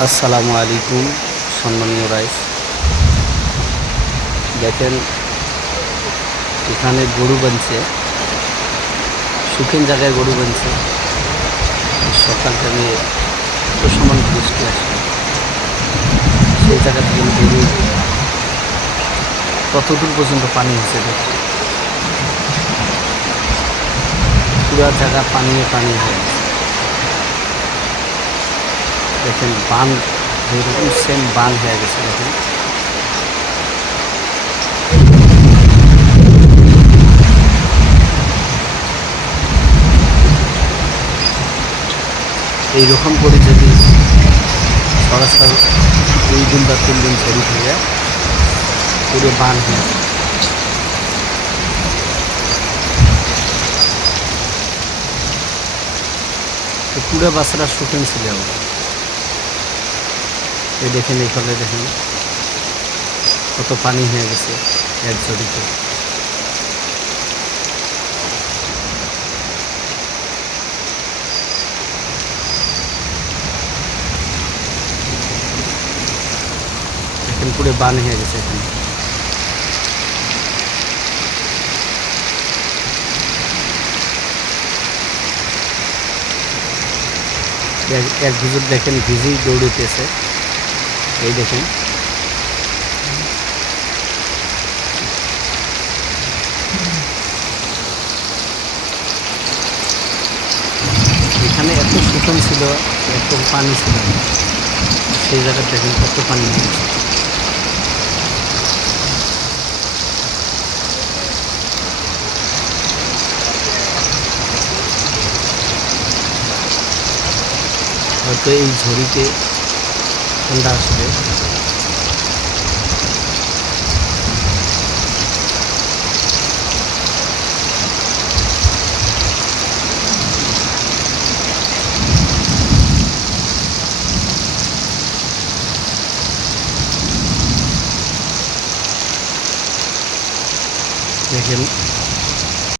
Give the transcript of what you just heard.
আসসালামু আলাইকুম সম্মানীয় রাইস। দেখেন এখানে গরু বানছে, শুকনো জায়গায় গরু বানছে। সকাল থেকে এত সমান বৃষ্টি আসে, সেই জায়গা থেকে গরু কতদূর পর্যন্ত পানি হয়েছে দেখেন, পুরা জায়গা পানিয়ে পানি হয়ে গেছে। দেখেন বান যেরকম সেম বান হয়ে গেছে। দেখেন এইরকম করে যদি সরাসরি 2 দিন বা 3 দিন ঝড়ি হয়ে পুরো বান হয়ে যায়। তো পুরো বাচ্চারা শুকেন ছিল। এই দেখেন এইখানে দেখেন কত পানি হয়ে গেছে এক ঝড়িতে। দেখেন পুরো বান হয়ে গেছে এখানে। এক হুজুর দেখেন ভিজেই দৌড়িতেছে। এই দেখেন এখানে এত শুকন ছিল, এত পানি ছিল, সেই জায়গায় দেখেন কত পানি হয়ে গেছে। হয়তো এই ঝড়িতে ঠান্ডা আসবে। দেখেন